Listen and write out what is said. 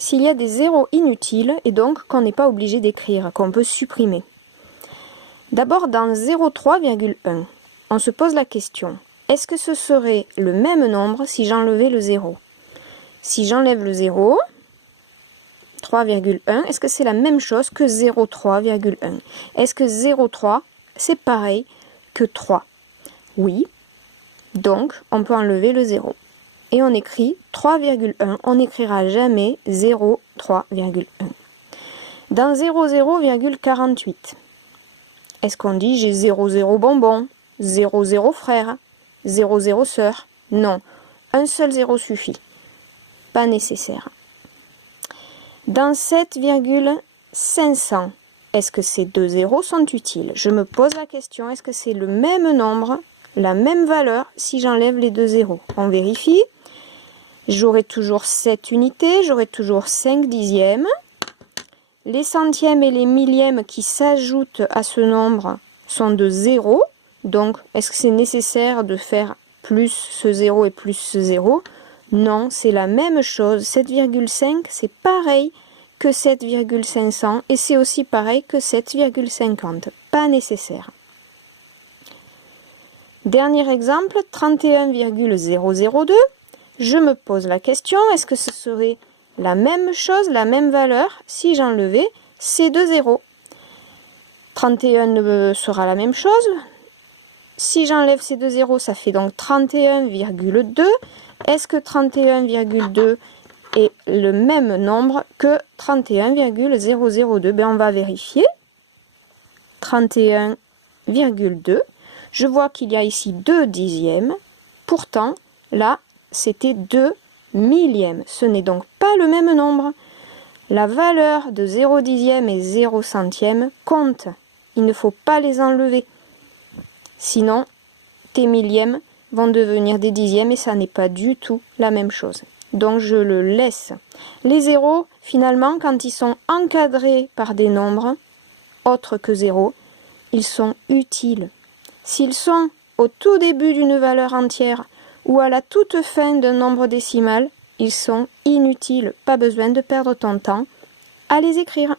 s'il y a des zéros inutiles et donc qu'on n'est pas obligé d'écrire, qu'on peut supprimer. D'abord, dans 0,3,1, on se pose la question, est-ce que ce serait le même nombre si j'enlevais le 0? Si j'enlève le 0, 3,1, est-ce que c'est la même chose que 0,3,1? Est-ce que 0,3, c'est pareil que 3? Oui, donc on peut enlever le 0. Et on écrit 3,1, on n'écrira jamais 0,3,1. Dans 00,48, est-ce qu'on dit j'ai 00 bonbons, 00 frères, 00 sœurs? Non, un seul 0 suffit. Pas nécessaire. Dans 7,500, est-ce que ces deux zéros sont utiles? Je me pose la question, est-ce que c'est le même nombre, la même valeur si j'enlève les deux zéros? On vérifie. J'aurai toujours 7 unités, j'aurai toujours 5 dixièmes. Les centièmes et les millièmes qui s'ajoutent à ce nombre sont de 0. Donc, est-ce que c'est nécessaire de faire plus ce 0 et plus ce 0? Non, c'est la même chose. 7,5, c'est pareil que 7,500 et c'est aussi pareil que 7,50. Pas nécessaire. Dernier exemple, 31,002. Je me pose la question, est-ce que ce serait la même chose, la même valeur, si j'enlevais ces deux zéros? 31 sera la même chose. Si j'enlève ces deux zéros, ça fait donc 31,2. Est-ce que 31,2 est le même nombre que 31,002? Ben, on va vérifier. 31,2. Je vois qu'il y a ici 2 dixièmes. Pourtant, là, c'était 2 millièmes. Ce n'est donc pas le même nombre. La valeur de 0 dixième et 0 centième compte. Il ne faut pas les enlever. Sinon, tes millièmes vont devenir des dixièmes et ça n'est pas du tout la même chose. Donc je le laisse. Les zéros, finalement, quand ils sont encadrés par des nombres autres que 0, ils sont utiles. S'ils sont au tout début d'une valeur entière ou à la toute fin d'un nombre décimal, ils sont inutiles. Pas besoin de perdre ton temps à les écrire.